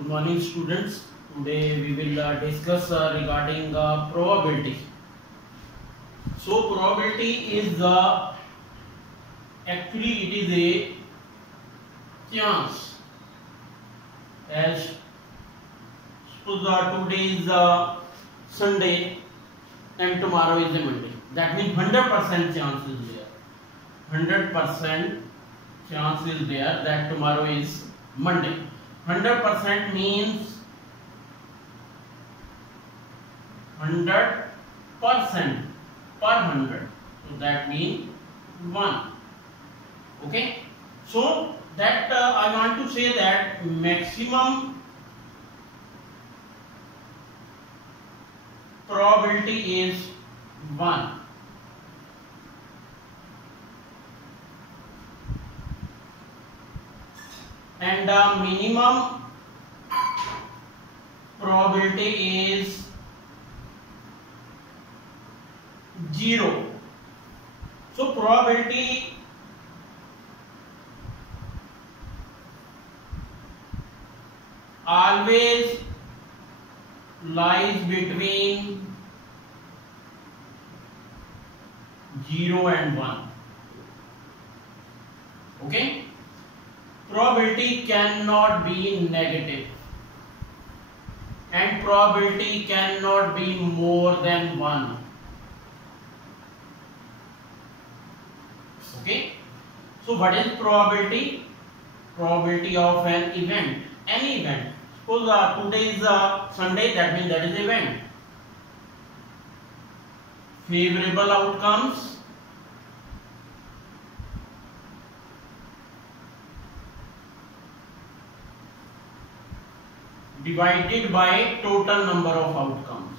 Good morning, students. Today we will discuss regarding probability. So probability is actually it is a chance. As suppose today is Sunday and tomorrow is a Monday. That means 100% chance is there. 100% chance is there that tomorrow is Monday. 100% means 100% per 100. So that means 1. Okay. So that I want to say that maximum probability is 1. And the minimum probability is 0. So probability always lies between 0 and 1. Okay. Probability cannot be negative and probability cannot be more than 1. Okay. So what is probability? Probability of an event, any event. Suppose today is Sunday, that means that is event. Favorable outcomes divided by total number of outcomes.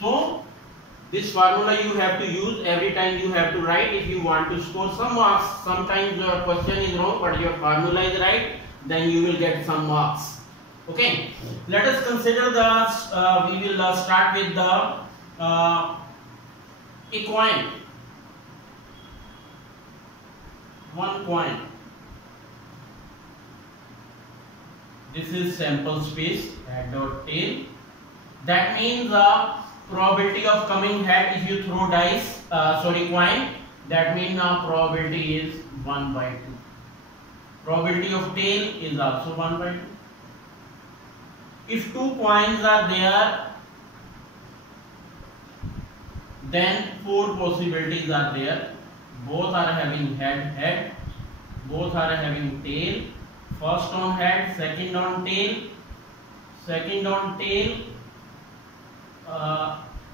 So this formula you have to use every time you have to write if you want to score some marks. Sometimes your question is wrong but your formula is right, then you will get some marks. Okay, let us consider the we will start with the a coin. One coin. This is sample space, head or tail. That means the probability of coming head if you throw dice, coin. That means probability is 1 by 2. Probability of tail is also 1 by 2. If two coins are there, then 4 possibilities are there. Both are having head, both are having tail. First on head, second on tail, second on tail,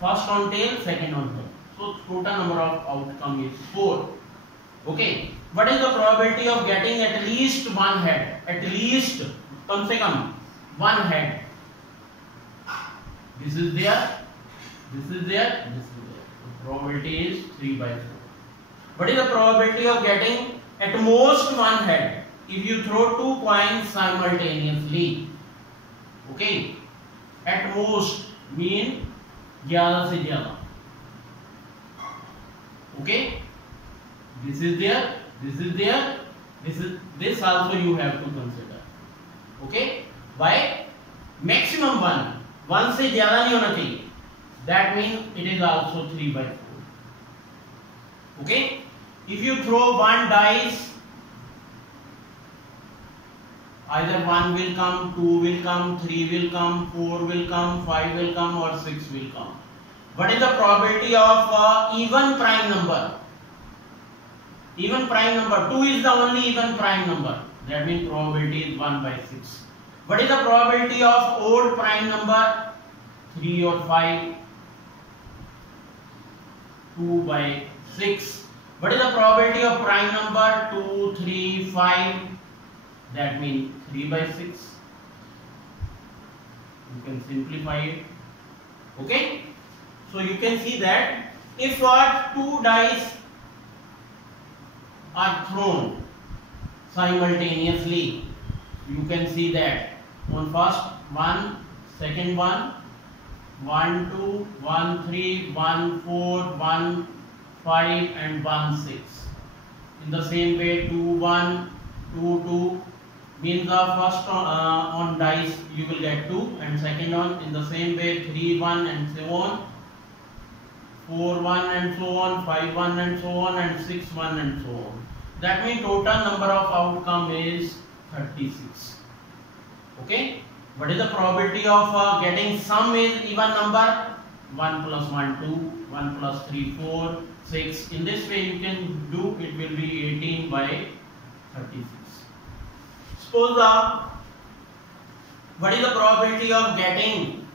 first on tail, second on tail. So total number of outcome is 4. Okay. What is the probability of getting at least one head? At least, kam se kam, one head. This is there, this is there, this is there. The probability is 3 by 4. What is the probability of getting at most one head if you throw two coins simultaneously? Okay, at most mean zyada se zyada. Okay, this is there, this is there, this also you have to consider. Okay, why? Maximum 1 से ज़्यादा नहीं होना चाहिए. That means it is also 3 by 4. Okay, if you throw one dice, either 1 will come, 2 will come, 3 will come, 4 will come, 5 will come or 6 will come. What is the probability of even prime number? Even prime number, 2 is the only even prime number. That means probability is 1 by 6. What is the probability of odd prime number? 3 or 5? 2 by 6. What is the probability of prime number? 2, 3, 5? That means 3 by 6. You can simplify it. Okay? So you can see that if two dice are thrown simultaneously, you can see that on first one, second one, 1 2 1 3 1 4 1 5 and 1 6. In the same way 2 1 2 2 means the first on dice you will get 2 and second on in the same way 3 1 and so on, 4 1 and so on, 5 1 and so on, and 6 1 and so on. That means total number of outcome is 36. Okay, what is the probability of getting sum is even number? 1 plus 1 2, 1 plus 3 4, 6. In this way you can do, it will be 18 by 36. Suppose what is the probability of getting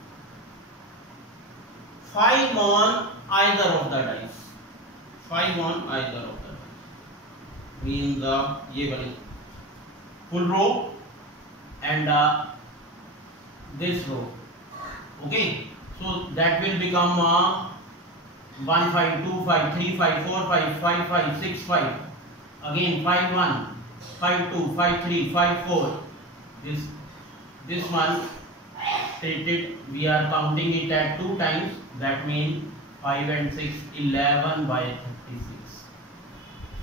5 on either of the dice? 5 on either of the dice means ये वाली full row and this row. Okay, so that will become 1 5 2 5 3 5 4 5 5 5 6 5, again 5 1 5 2 5 3 5 4. This one stated we are counting it at 2 times, that means 5 and 6 11 by 36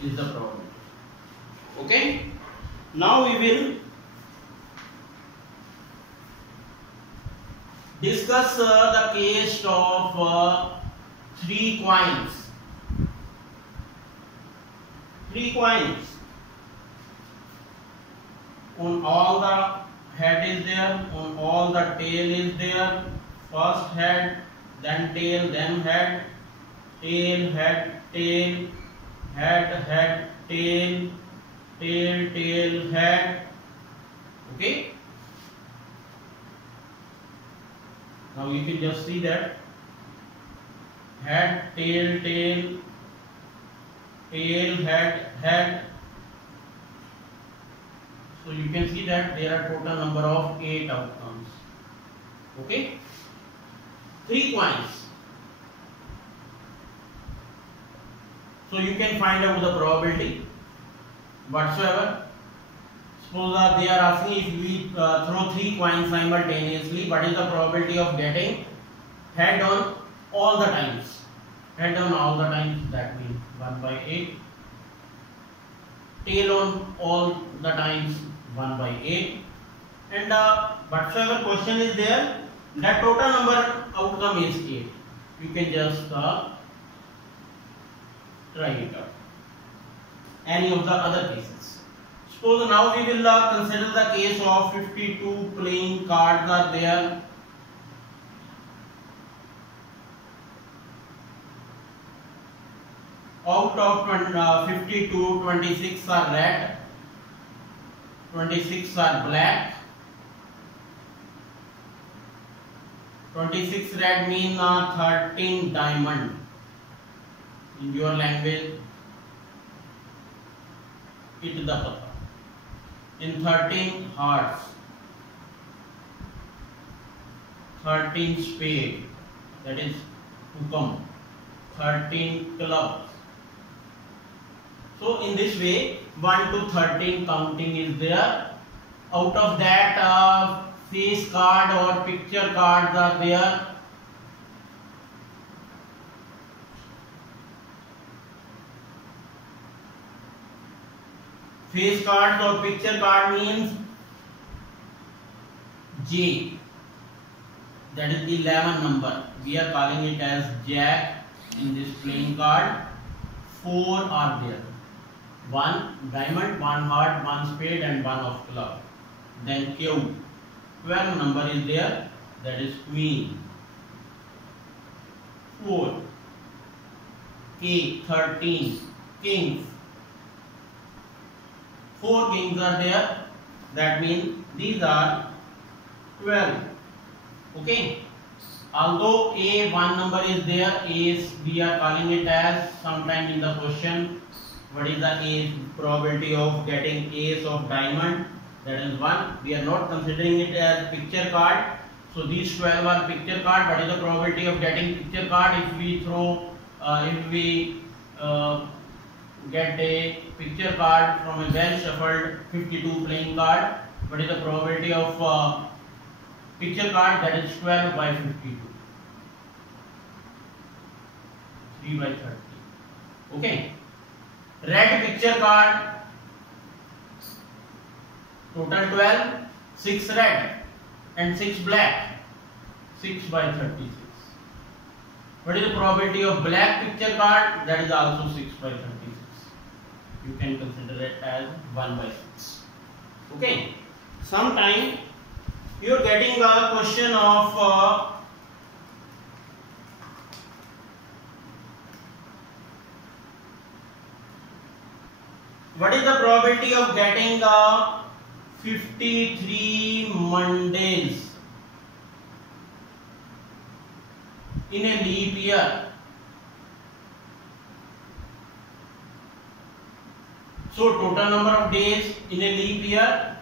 is the probability. Okay, now we will discuss the case of 3 coins. 3 coins. On all the head is there, on all the tail is there. First head, then tail, then head, tail, head, tail, head, head, tail, tail, tail, head. Okay. Now you can just see that head, tail, tail, tail, head, head. So you can see that there are total number of 8 outcomes. Okay, 3 coins. So you can find out the probability whatsoever. Suppose they are asking if we throw 3 coins simultaneously, what is the probability of getting head on all the times? Head on all the times, that means 1 by 8. Tail on all the times, 1 by 8. And whatsoever question is there, that total number outcome is 8. You can just try it out. Any of the other cases. Suppose now we will consider the case of 52 playing cards are there. Out of 52, 26 are red, 26 are black. 26 red means 13 diamond. In your language, it the pata. In 13 hearts, 13 spade, that is hukam, 13 clubs. So in this way 1 to 13 counting is there. Out of that face card or picture cards are there. Face card or picture card means J, that is the 11 number. We are calling it as Jack in this playing card. 4 are there. 1 diamond, 1 heart, 1 spade and 1 of club. Then Q, 12 number is there, that is queen. 4, K, 13 kings. 4 kings are there, that means these are 12. Okay, although A, 1 number is there, Ace we are calling it as sometime in the question. What is the ace probability of getting ace of diamond? That is 1. We are not considering it as picture card. So these 12 are picture card. What is the probability of getting picture card? If we throw, get a picture card from a well shuffled 52 playing card, what is the probability of picture card? That is 12 by 52. 3 by 30. Okay. Red picture card, total 12, 6 red and 6 black, 6 by 36. What is the probability of black picture card? That is also 6 by 36. You can consider it as 1 by 6. Okay. Sometime you are getting a question of what is the probability of getting 53 Mondays in a leap year? So total number of days in a leap year,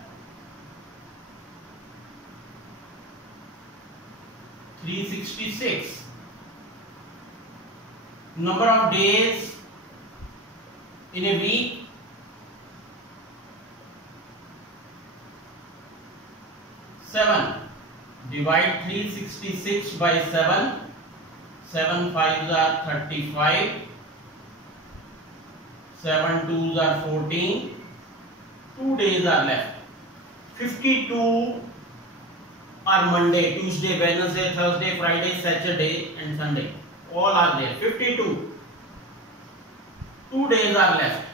366. Number of days in a week, 7. Divide 366 by 7. 7 5s are 35. 7 2s are 14. 2 days are left. 52 are Monday, Tuesday, Wednesday, Thursday, Friday, Saturday and Sunday. All are there. 52. 2 days are left.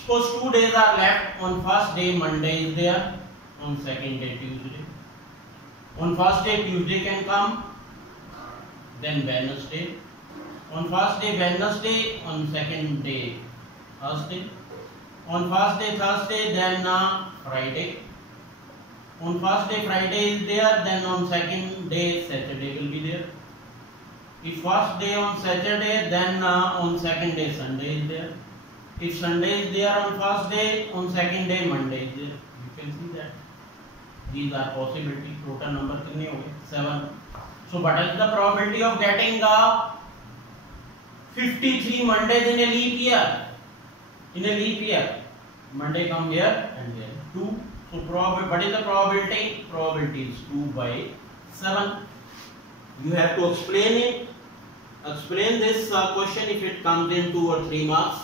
Suppose 2 days are left. On first day Monday is there. On second day Tuesday. On first day Tuesday can come. Then Wednesday. On first day Wednesday. On second day Thursday. On first day Thursday. Then Friday. On first day Friday is there. Then on second day Saturday will be there. If first day on Saturday, then on second day Sunday is there. If Sunday is there on first day, on second day Monday is there. You can see that. These are possibilities. Total number कितने हो गए? 7. So what is the probability of getting 53 Mondays in a leap year? In a leap year, Monday come here and here 2. So what is the probability? Probability is 2 by 7. You have to explain it. Explain this question if it comes in 2 or 3 marks.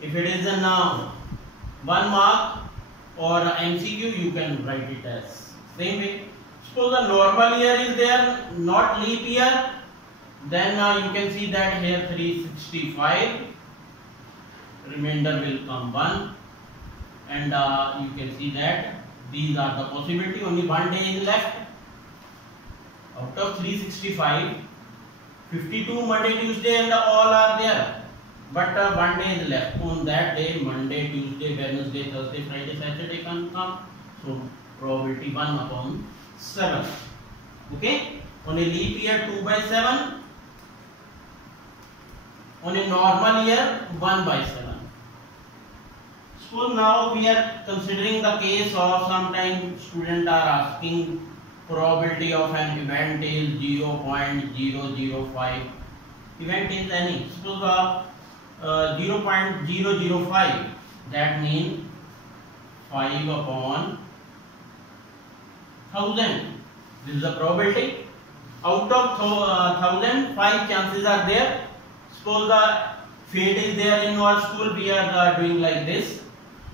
If it is in 1 mark or MCQ, you can write it as same way. Suppose the normal year is there, not leap year, then you can see that here 365, remainder will come 1, and you can see that these are the possibility. Only 1 day is left. Out of 365, 52 Monday, Tuesday and all are there. But 1 day is left. On that day, Monday, Tuesday, Wednesday, Thursday, Friday, Saturday can come. So probability 1 upon 7. Okay. On a leap year 2 by 7. On a normal year 1 by 7. So now we are considering the case of sometimes students are asking probability of an event is 0.005. Event is any. Suppose 0.005, that means 5 upon 1000. This is the probability. Out of 1000, 5 chances are there. Suppose the fate is there in our school, we are doing like this.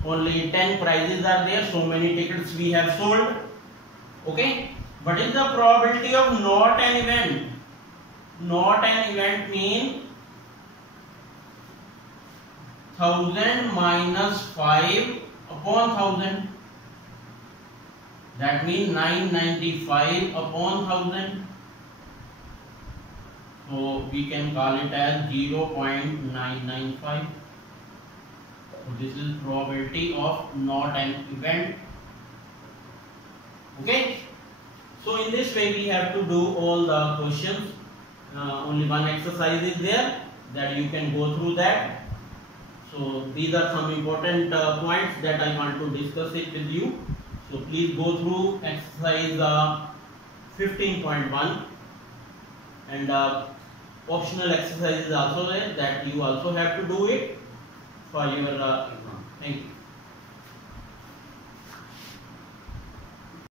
Only 10 prizes are there, so many tickets we have sold. Okay. What is the probability of not an event? Not an event means 1000 minus 5 upon 1000. That means 995 upon 1000. So we can call it as 0.995. So this is probability of not an event. Okay. So in this way we have to do all the questions. Only one exercise is there that you can go through that. So these are some important points that I want to discuss it with you. So please go through exercise 15.1 and optional exercises also there that you also have to do it for your exam. Thank you.